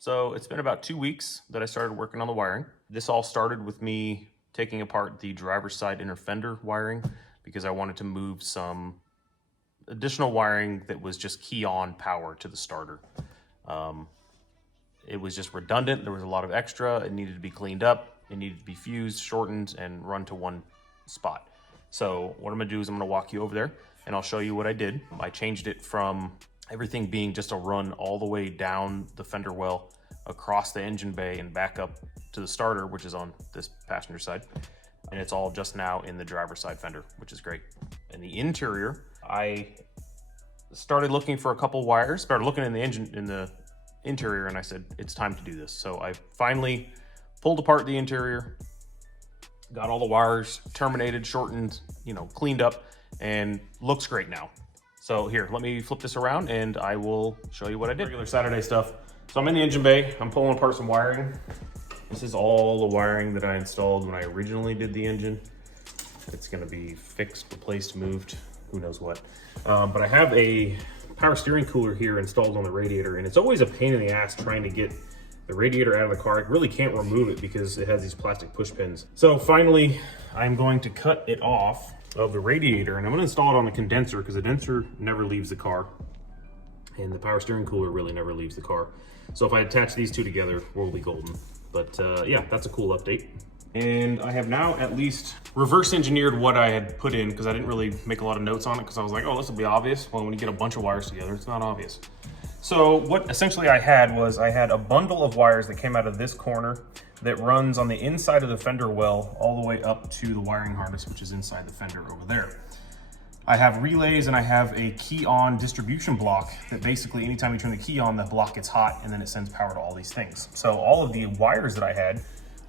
So it's been about 2 weeks that I started working on the wiring. This all started with me taking apart the driver's side inner fender wiring because I wanted to move some additional wiring that was just key on power to the starter. It was just redundant. There was a lot of extra. It needed to be cleaned up. It needed to be fused, shortened, and run to one spot. So what I'm gonna do is I'm gonna walk you over there and I'll show you what I did. I changed it from everything being just a run all the way down the fender well, across the engine bay and back up to the starter, which is on this passenger side. And it's all just now in the driver's side fender, which is great. In the interior, I started looking for a couple wires, started looking in the interior, and I said, it's time to do this. So I finally pulled apart the interior, got all the wires terminated, shortened, cleaned up, and looks great now. So here, let me flip this around and I will show you what I did. Regular Saturday stuff. So I'm in the engine bay, I'm pulling apart some wiring. This is all the wiring that I installed when I originally did the engine. It's gonna be fixed, replaced, moved, who knows what. But I have a power steering cooler here installed on the radiator, and it's always a pain in the ass trying to get the radiator out of the car. I really can't remove it because it has these plastic push pins. So finally, I'm going to cut it off of the radiator, and I'm gonna install it on the condenser because the condenser never leaves the car, and the power steering cooler really never leaves the car. So if I attach these two together, we'll be golden. But yeah, that's a cool update. And I have now at least reverse engineered what I had put in because I didn't really make a lot of notes on it because I was like, oh, this will be obvious. Well, when you get a bunch of wires together, it's not obvious. So what essentially I had was I had a bundle of wires that came out of this corner that runs on the inside of the fender well all the way up to the wiring harness, which is inside the fender over there. I have relays and I have a key on distribution block that basically anytime you turn the key on, the block gets hot and then it sends power to all these things. So all of the wires that I had,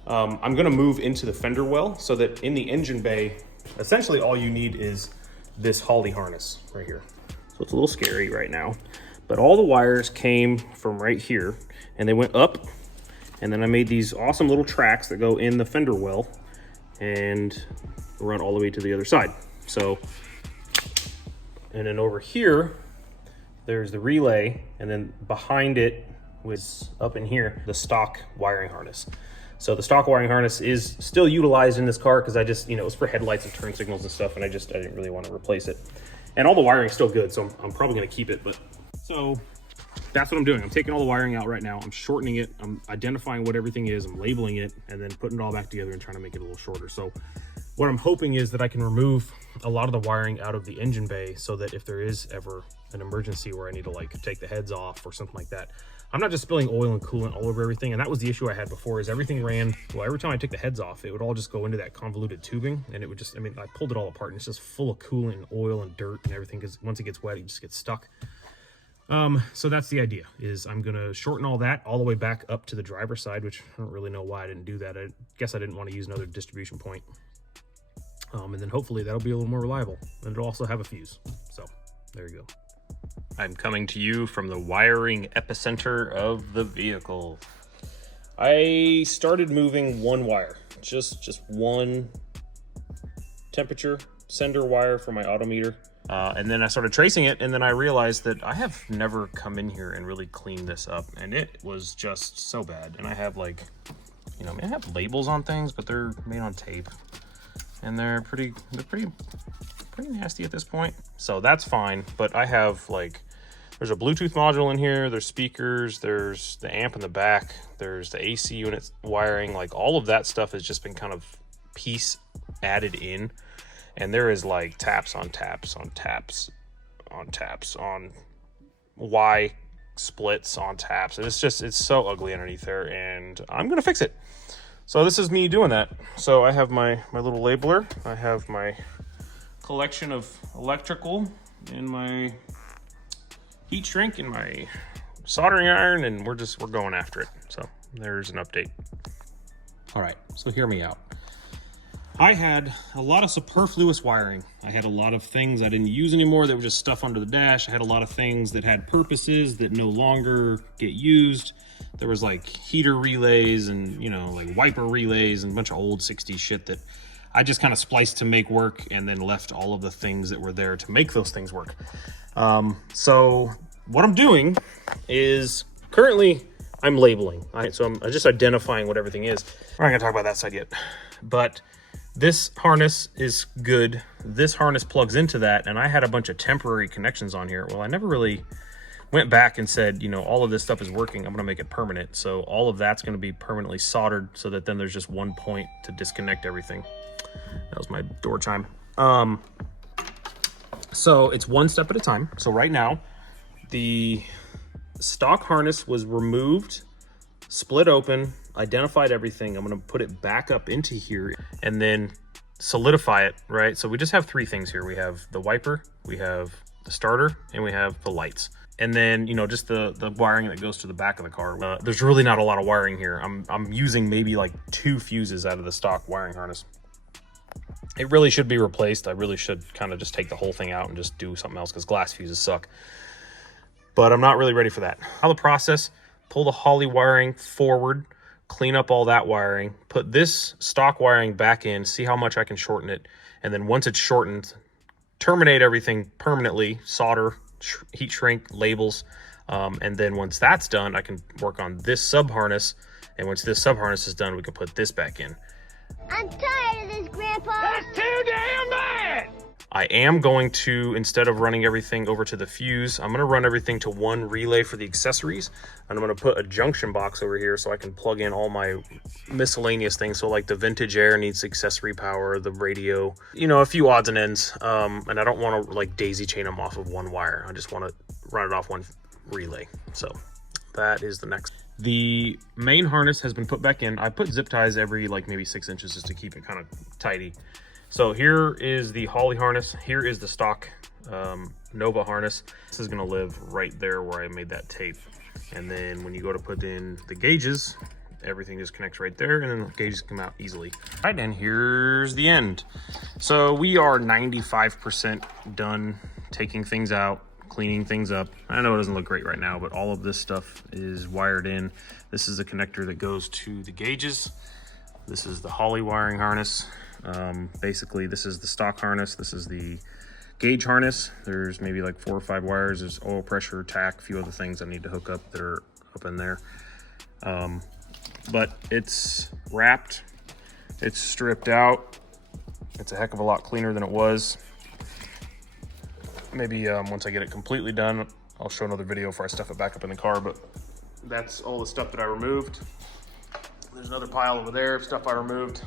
I'm gonna move into the fender well so that in the engine bay, essentially all you need is this Holley harness right here. So it's a little scary right now, but all the wires came from right here and they went up, and then I made these awesome little tracks that go in the fender well and run all the way to the other side. So, and then over here, there's the relay, and then behind it was up in here, the stock wiring harness. So the stock wiring harness is still utilized in this car because I just, it was for headlights and turn signals and stuff, and I didn't really want to replace it. And all the wiring is still good, so I'm probably gonna keep it. But so that's what I'm doing. I'm taking all the wiring out right now. I'm shortening it. I'm identifying what everything is. I'm labeling it and then putting it all back together and trying to make it a little shorter. So what I'm hoping is that I can remove a lot of the wiring out of the engine bay so that if there is ever an emergency where I need to take the heads off or something like that, I'm not just spilling oil and coolant all over everything. And that was the issue I had before, is everything ran, well, every time I took the heads off, it would all just go into that convoluted tubing, and it would just, I pulled it all apart and it's just full of coolant and oil and dirt and everything, because once it gets wet, it just gets stuck. So that's the idea, is I'm gonna shorten all that all the way back up to the driver's side, which I don't really know why I didn't do that. I guess I didn't want to use another distribution point. And then hopefully that'll be a little more reliable, and it'll also have a fuse. So there you go. I'm coming to you from the wiring epicenter of the vehicle. I started moving one wire, just one temperature sender wire for my autometer. And then I started tracing it, and then I realized that I have never come in here and really cleaned this up, and it was just so bad. And I have I have labels on things, but they're made on tape, and they're pretty nasty at this point. So that's fine, but I have there's a Bluetooth module in here, there's speakers, there's the amp in the back, there's the AC unit wiring, all of that stuff has just been kind of piece added in. And there is taps on taps on taps on taps on Y splits on taps. And it's so ugly underneath there, and I'm gonna fix it. So this is me doing that. So I have my little labeler. I have my collection of electrical and my heat shrink and my soldering iron, and we're going after it. So there's an update. All right, so hear me out. I had a lot of superfluous wiring. I had a lot of things I didn't use anymore that were just stuff under the dash. I had a lot of things that had purposes that no longer get used. There was heater relays and, wiper relays and a bunch of old 60s shit that I just kind of spliced to make work, and then left all of the things that were there to make those things work. So what I'm doing is currently I'm labeling. So I'm just identifying what everything is. We're not gonna talk about that side yet, but this harness is good. This harness plugs into that, and I had a bunch of temporary connections on here. Well, I never really went back and said, you know, all of this stuff is working. I'm gonna make it permanent. So all of that's gonna be permanently soldered so that then there's just one point to disconnect everything. That was my door chime. So it's one step at a time. So right now, the stock harness was removed, split open, identified everything. I'm gonna put it back up into here and then solidify it, right? So we just have three things here. We have the wiper, we have the starter, and we have the lights. And then, you know, just the wiring that goes to the back of the car. There's really not a lot of wiring here. I'm using maybe like 2 fuses out of the stock wiring harness. It really should be replaced. I really should kind of just take the whole thing out and just do something else because glass fuses suck. But I'm not really ready for that. How the process, pull the Holley wiring forward, clean up all that wiring, put this stock wiring back in, see how much I can shorten it. And then once it's shortened, terminate everything permanently, solder, heat shrink, labels. And then once that's done, I can work on this sub harness. And once this sub harness is done, we can put this back in. I'm tired of this, Grandpa. That's too damn bad! I am going to, instead of running everything over to the fuse, I'm gonna run everything to one relay for the accessories. And I'm gonna put a junction box over here so I can plug in all my miscellaneous things. So like the vintage air needs accessory power, the radio, you know, a few odds and ends. And I don't wanna like daisy chain them off of one wire. I just wanna run it off one relay. So that is the next. The main harness has been put back in. I put zip ties every like maybe 6 inches just to keep it kind of tidy. So here is the Holley harness. Here is the stock Nova harness. This is gonna live right there where I made that tape. And then when you go to put in the gauges, everything just connects right there and then the gauges come out easily. All right, and here's the end. So we are 95% done taking things out, cleaning things up. I know it doesn't look great right now, but all of this stuff is wired in. This is the connector that goes to the gauges. This is the Holley wiring harness. Basically, this is the stock harness. This is the gauge harness. There's maybe like 4 or 5 wires. There's oil pressure, tack, a few other things I need to hook up that are up in there. But it's wrapped. It's stripped out. It's a heck of a lot cleaner than it was. Maybe once I get it completely done, I'll show another video before I stuff it back up in the car, but that's all the stuff that I removed. There's another pile over there of stuff I removed.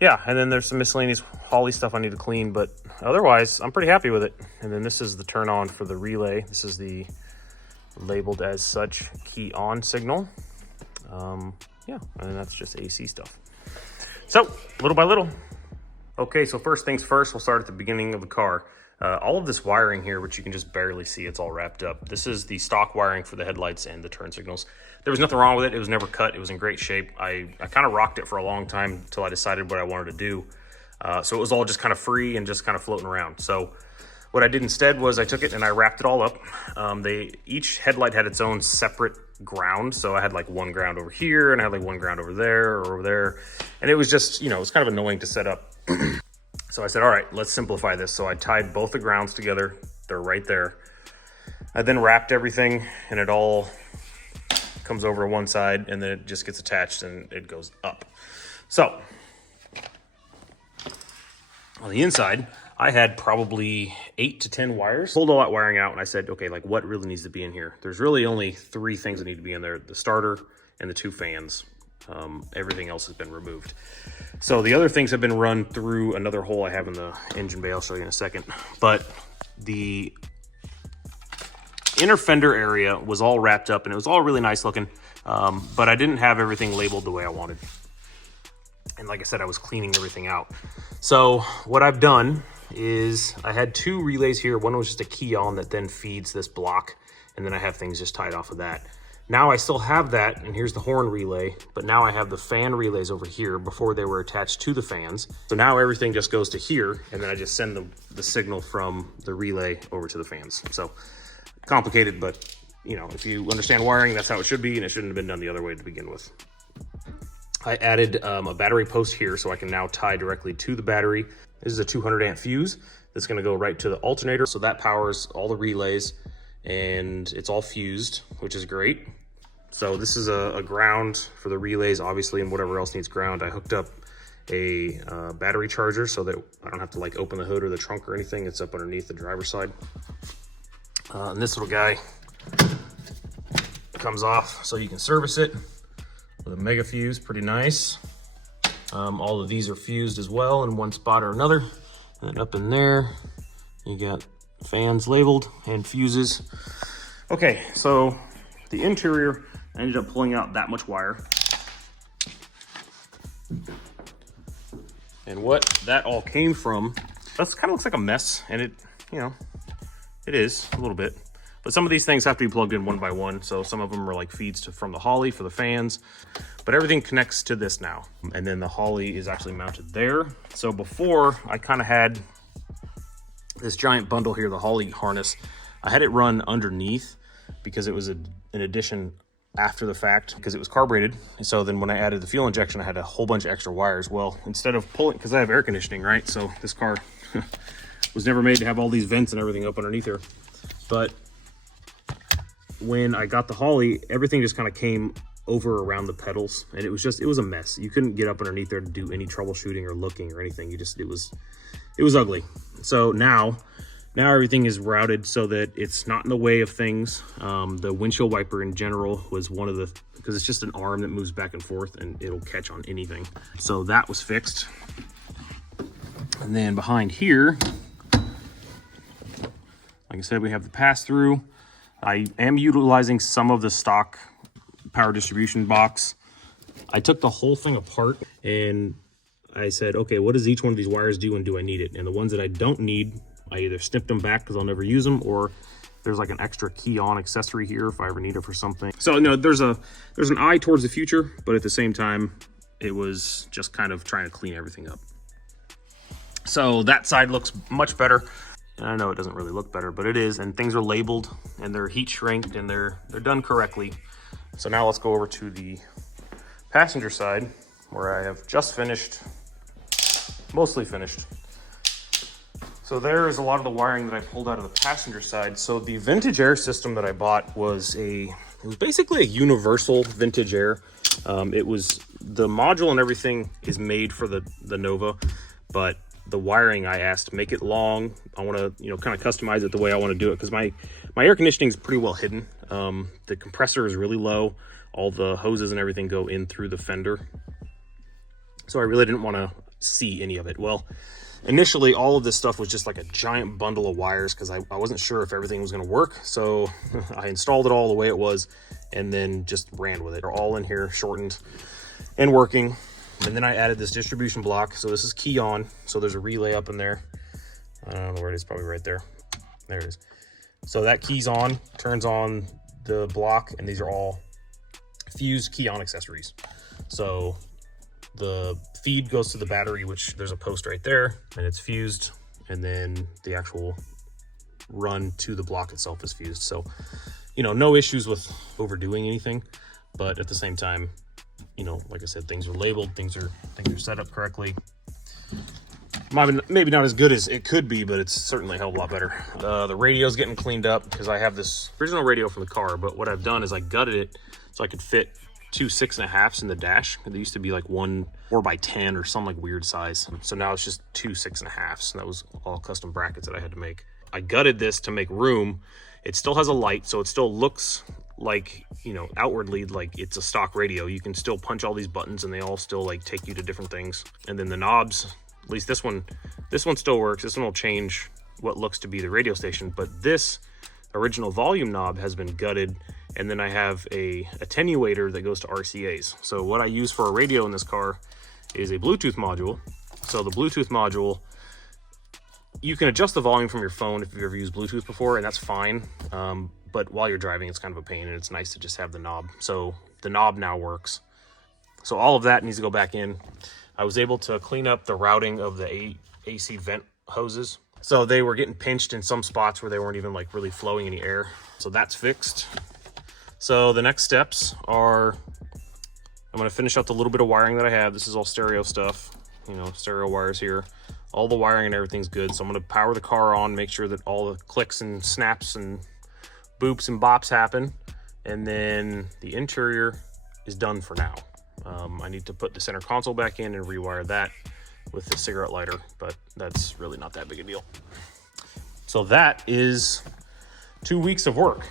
Yeah, and then there's some miscellaneous Holley stuff I need to clean, but otherwise, I'm pretty happy with it. And then this is the turn on for the relay. This is the labeled as such key on signal. Yeah, and that's just AC stuff. So, little by little. Okay, so first things first, we'll start at the beginning of the car. All of this wiring here, which you can just barely see, it's all wrapped up. This is the stock wiring for the headlights and the turn signals. There was nothing wrong with it. It was never cut. It was in great shape. I kind of rocked it for a long time until I decided what I wanted to do. So it was all just kind of free and just kind of floating around. So what I did instead was I took it and I wrapped it all up. Each headlight had its own separate ground. So I had like one ground over here and I had like one ground over there or over there. And it was just, you know, it was kind of annoying to set up. So I said, all right, let's simplify this. So I tied both the grounds together. They're right there. I then wrapped everything and it all comes over one side and then it just gets attached and it goes up. So on the inside, I had probably 8 to 10 wires. Pulled all that wiring out and I said, okay, like what really needs to be in here? There's really only 3 things that need to be in there. The starter and the 2 fans. Everything else has been removed. So the other things have been run through another hole I have in the engine bay. I'll show you in a second. But the inner fender area was all wrapped up and it was all really nice looking. But I didn't have everything labeled the way I wanted. And like I said, I was cleaning everything out. So what I've done is I had 2 relays here. One was just a key on that then feeds this block. And then I have things just tied off of that. Now I still have that, and here's the horn relay, but now I have the fan relays over here. Before they were attached to the fans. So now everything just goes to here, and then I just send the signal from the relay over to the fans. So complicated, but you know, if you understand wiring, that's how it should be, and it shouldn't have been done the other way to begin with. I added a battery post here, so I can now tie directly to the battery. This is a 200 amp fuse that's gonna go right to the alternator. So that powers all the relays, and it's all fused, which is great. So this is a ground for the relays, obviously, and whatever else needs ground. I hooked up a battery charger so that I don't have to like open the hood or the trunk or anything. It's up underneath the driver's side. And this little guy comes off so you can service it with a mega fuse, pretty nice. All of these are fused as well in one spot or another. And then up in there, you got fans labeled and fuses. Okay, so the interior, I ended up pulling out that much wire. And what that all came from, that kind of looks like a mess, and it, you know, it is a little bit. But some of these things have to be plugged in one by one. So some of them are like feeds from the Holley for the fans, but everything connects to this now. And then the Holley is actually mounted there. So before, I kind of had this giant bundle here, the Holley harness. I had it run underneath because it was an addition after the fact because it was carbureted. So then when I added the fuel injection, I had a whole bunch of extra wires. Well, instead of pulling, because I have air conditioning, right? So this car was never made to have all these vents and everything up underneath here. But when I got the Holley, everything just kind of came over around the pedals, and it was a mess. You couldn't get up underneath there to do any troubleshooting or looking or anything. It was ugly. So now everything is routed so that it's not in the way of things. The windshield wiper in general was one of the, because it's just an arm that moves back and forth and it'll catch on anything. So that was fixed. And then behind here, like I said, we have the pass-through. I am utilizing some of the stock power distribution box. I took the whole thing apart and I said, okay, what does each one of these wires do and do I need it? And the ones that I don't need, I either snipped them back because I'll never use them, or there's like an extra key on accessory here if I ever need it for something. So no, there's an eye towards the future, but at the same time, it was just kind of trying to clean everything up. So that side looks much better. And I know it doesn't really look better, but it is, and things are labeled and they're heat shrinked and they're done correctly. So now let's go over to the passenger side where I have just finished, mostly finished. So there is a lot of the wiring that I pulled out of the passenger side. So the Vintage Air system that I bought was basically a universal Vintage Air. It was, the module and everything is made for the Nova, but the wiring I asked, make it long. I want to, kind of customize it the way I want to do it, because my air conditioning is pretty well hidden. The compressor is really low. All the hoses and everything go in through the fender. So I really didn't want to see any of it. Well, initially all of this stuff was just like a giant bundle of wires because I wasn't sure if everything was going to work. So I installed it all the way it was and then just ran with it. They're all in here, shortened and working. And then I added this distribution block. So this is key on. So there's a relay up in there. I don't know where it is, probably right there. There it is. So that key's on, turns on the block, and these are all fused key on accessories. So the feed goes to the battery, which there's a post right there, and it's fused. And then the actual run to the block itself is fused. So, no issues with overdoing anything, but at the same time, like I said, things are labeled, things are set up correctly. Maybe not as good as it could be, but it's certainly a hell of a lot better. The radio's getting cleaned up because I have this original radio from the car, but what I've done is I gutted it so I could fit 2 6.5s in the dash. There used to be like 1 4x10 or some like weird size. So now it's just 2 6.5s, and that was all custom brackets that I had to make. I gutted this to make room. It still has a light, so it still looks like, outwardly like it's a stock radio. You can still punch all these buttons and they all still like take you to different things. And then the knobs, at least this one still works. This one will change what looks to be the radio station, but this original volume knob has been gutted. And then I have a attenuator that goes to RCAs. So what I use for a radio in this car is a Bluetooth module. So the Bluetooth module, you can adjust the volume from your phone if you've ever used Bluetooth before, and that's fine. But while you're driving, it's kind of a pain, and it's nice to just have the knob. So the knob now works. So all of that needs to go back in. I was able to clean up the routing of the AC vent hoses. So they were getting pinched in some spots where they weren't even like really flowing any air. So that's fixed. So the next steps are, I'm going to finish up the little bit of wiring that I have. This is all stereo stuff, stereo wires here. All the wiring and everything's good. So I'm going to power the car on, make sure that all the clicks and snaps and boops and bops happen. And then the interior is done for now. I need to put the center console back in and rewire that with the cigarette lighter, but that's really not that big a deal. So that is 2 weeks of work.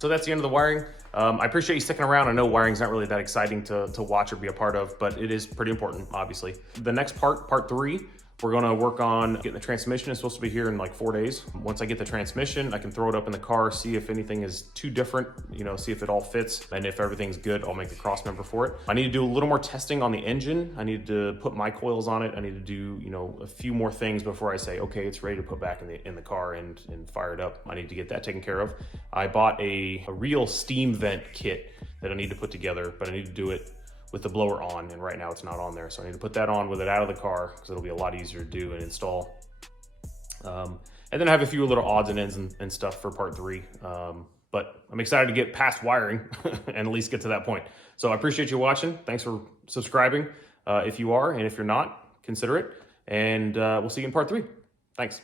So that's the end of the wiring. I appreciate you sticking around. I know wiring's not really that exciting to watch or be a part of, but it is pretty important, obviously. The next part 3, we're gonna work on getting the transmission. It's supposed to be here in like 4 days. Once I get the transmission, I can throw it up in the car, see if anything is too different, you know, see if it all fits. And if everything's good, I'll make the cross member for it. I need to do a little more testing on the engine. I need to put my coils on it. I need to do, you know, a few more things before I say, okay, it's ready to put back in the car and fire it up. I need to get that taken care of. I bought a real steam vent kit that I need to put together, but I need to do it with the blower on, and right now it's not on there. So I need to put that on with it out of the car because it'll be a lot easier to do and install. And then I have a few little odds and ends and stuff for part 3. But I'm excited to get past wiring and at least get to that point. So I appreciate you watching. Thanks for subscribing if you are, and if you're not, consider it. And we'll see you in part 3. Thanks.